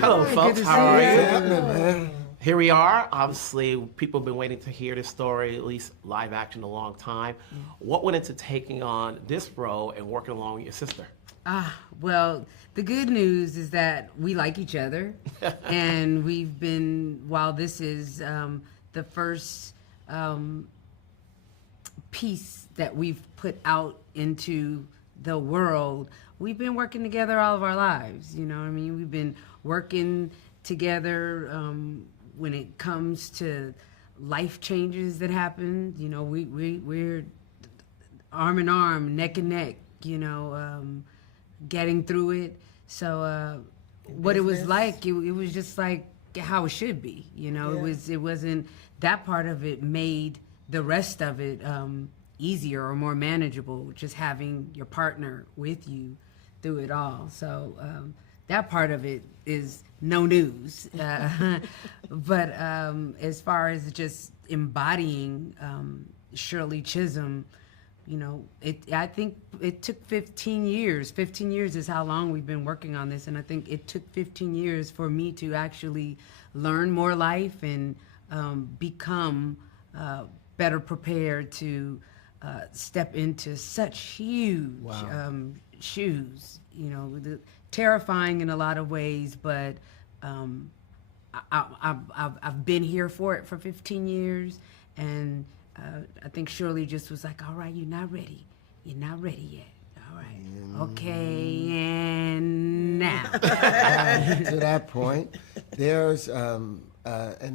Hello, folks. How are you? Man. Here we are. Obviously, people have been waiting to hear this story, at least live action, a long time. What went into taking on this role and working along with your sister? Well, the good news is that we like each other, and we've been, while this is the first piece that we've put out into the world, we've been working together all of our lives. You know what I mean? We've been working together when it comes to life changes that happen. You know, we're arm in arm, neck and neck, you know, getting through it. So what it was like, it was just like how it should be. You know, it wasn't, that part of it made the rest of it easier or more manageable, just having your partner with you through it all. So that part of it is no news. But as far as just embodying Shirley Chisholm, you know, I think it took 15 years. 15 years is how long we've been working on this, and I think it took 15 years for me to actually learn more life and become better prepared to step into such huge shoes. You know, terrifying in a lot of ways, but I've been here for it for 15 years, and I think Shirley just was like, all right, you're not ready. You're not ready yet. All right. Okay, and now. To that point, there's an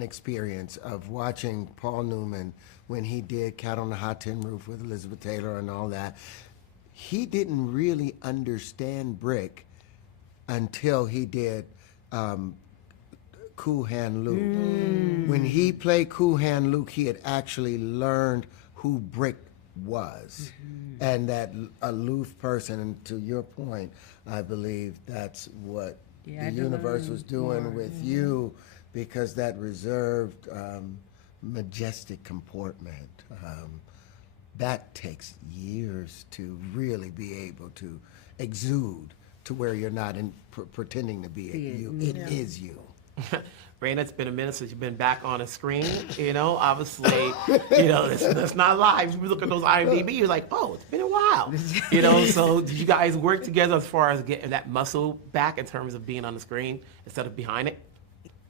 experience of watching Paul Newman when he did Cat on the Hot Tin Roof with Elizabeth Taylor and all that. He didn't really understand brick until he did Cool Hand Luke. When he played Cool Hand Luke, he had actually learned who brick was. And that aloof person, and to your point, I believe that's what the universe was doing with you, because that reserved, majestic comportment, that takes years to really be able to exude to where you're not pretending to be you. It is you. Reina, it's been a minute since you've been back on a screen. You know, obviously, you know, that's not live. You look at those IMDb, you're like, oh, it's been a while. You know, so did you guys work together as far as getting that muscle back in terms of being on the screen instead of behind it?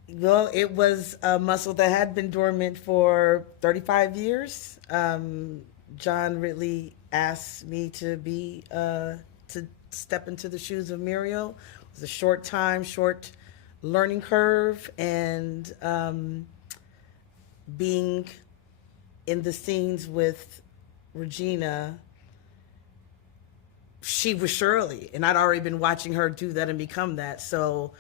Well, it was a muscle that had been dormant for 35 years. John Ridley asked me to step into the shoes of Muriel. It was a short time, short learning curve, and being in the scenes with Regina, she was Shirley, and I'd already been watching her do that and become that. So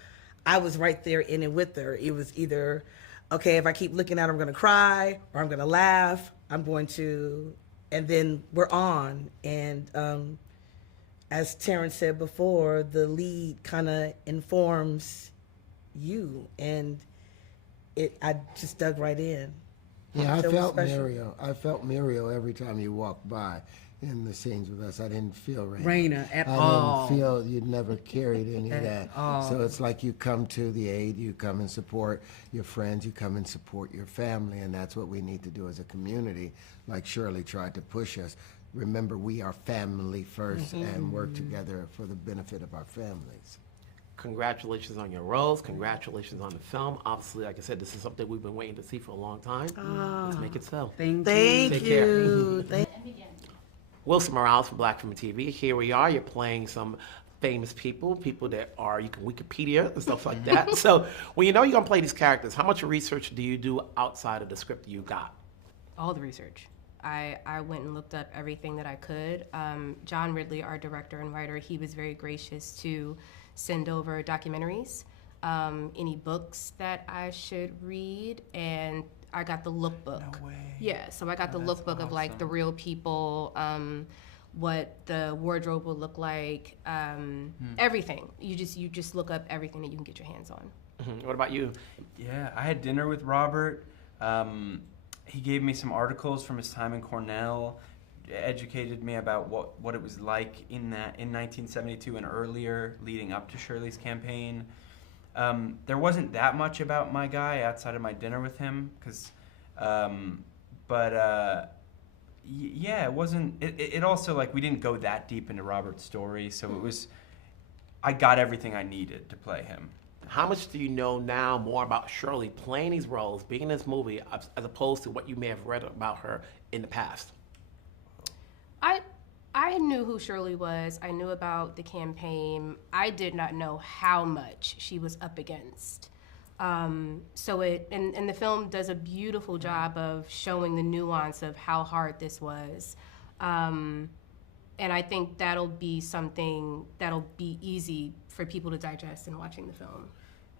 I was right there in it with her. It was either, okay, if I keep looking at her, I'm going to cry, or I'm going to laugh. I'm going to, and then we're on. And as Terrence said before, the lead kind of informs you, and I just dug right in. Yeah, I So it was felt special. Muriel. I felt Muriel every time you walked by in the scenes with us. I didn't feel Reina at I all. didn't feel you'd never carried any of At that. all. So it's like you come to the aid, you come and support your friends, you come and support your family, and that's what we need to do as a community, like Shirley tried to push us. Remember, we are family first and work together for the benefit of our families. Congratulations on your roles. Congratulations on the film. Obviously, like I said, this is something we've been waiting to see for a long time. Let's make it so. Thank Thank Take care. you. Wilson Morales from Black Film TV. Here we are. You're playing some famous people that are, you can Wikipedia and stuff like that. So when you know you're going to play these characters, how much research do you do outside of the script you got? All the research. I went and looked up everything that I could. John Ridley, our director and writer, he was very gracious to send over documentaries, any books that I should read, and I got the lookbook. No way. Yeah, so I got the lookbook of like the real people, what the wardrobe will look like, everything. You just look up everything that you can get your hands on. What about you? Yeah, I had dinner with Robert. He gave me some articles from his time in Cornell, educated me about what it was like in 1972 and earlier, leading up to Shirley's campaign. There wasn't that much about my guy outside of my dinner with him, yeah, it wasn't. It also, like, we didn't go that deep into Robert's story, so it was. I got everything I needed to play him. How much do you know now more about Shirley playing these roles, being in this movie, as opposed to what you may have read about her in the past? I knew who Shirley was. I knew about the campaign. I did not know how much she was up against. And the film does a beautiful job of showing the nuance of how hard this was. And I think that'll be something that'll be easy for people to digest in watching the film.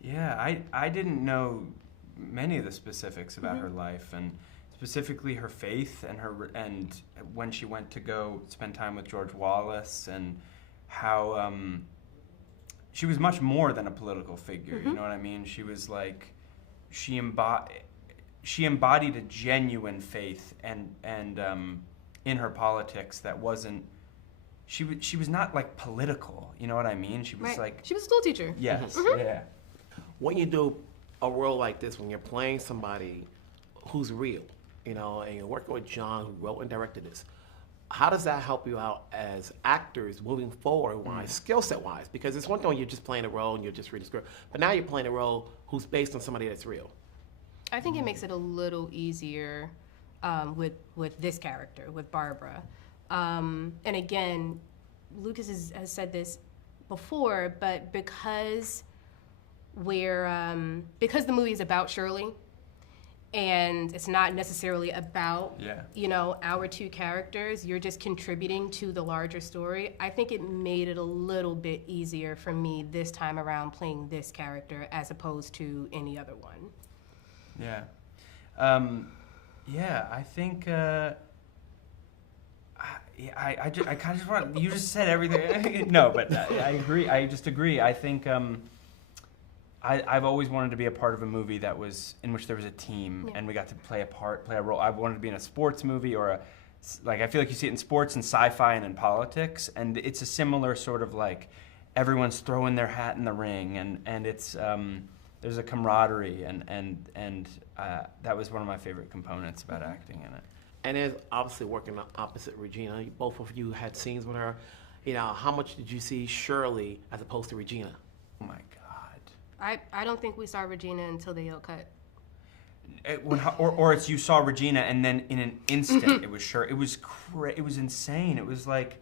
Yeah, I didn't know many of the specifics about her life, and specifically her faith and when she went to go spend time with George Wallace, and how she was much more than a political figure. You know what I mean? She was like, she embodied a genuine faith and in her politics that wasn't. She was not like political. You know what I mean? She was like. She was a school teacher. Yes. Yeah. When you do a role like this, when you're playing somebody who's real, you know, and you're working with John, who wrote and directed this, how does that help you out as actors moving forward, skill set wise? Because it's one thing when you're just playing a role and you're just reading a script, but now you're playing a role who's based on somebody that's real. I think it makes it a little easier with this character, with Barbara. And again, Lucas has said this before, but because the movie is about Shirley, and it's not necessarily about our two characters, you're just contributing to the larger story. I think it made it a little bit easier for me this time around playing this character as opposed to any other one. Yeah. I think I kind of just want, you just said everything. No, but I agree. I just agree. I think I've always wanted to be a part of a movie that was in which there was a team and we got to play a role. I wanted to be in a sports movie or I feel like you see it in sports and sci-fi and in politics, and it's a similar sort of like everyone's throwing their hat in the ring, and it's there's a camaraderie, and that was one of my favorite components about acting in it. And then obviously working opposite Regina, both of you had scenes with her. You know, how much did you see Shirley as opposed to Regina? Oh my God. I don't think we saw Regina until the yellow cut. Or it's you saw Regina and then in an instant it was Shirley. It was insane. It was like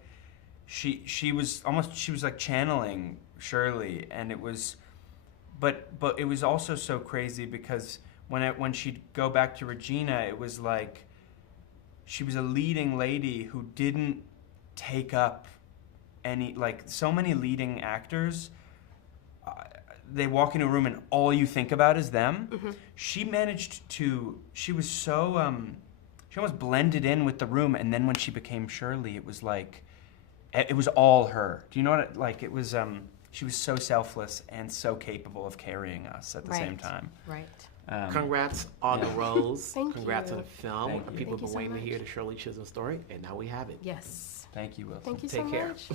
she was like channeling Shirley, and it was, but it was also so crazy because when she'd go back to Regina, it was like she was a leading lady who didn't take up any, like so many leading actors. They walk into a room and all you think about is them. She managed to, she was so, she almost blended in with the room, and then when she became Shirley, it was like, it was all her. Do you know what it was, she was so selfless and so capable of carrying us at the same time. Right. Congrats on the roles. Thank Congrats you. on the film. Thank you. People Thank have been you so waiting to much. hear the Shirley Chisholm story, and now we have it. Yes. Thank you, Wilson. Thank you Take so care. much.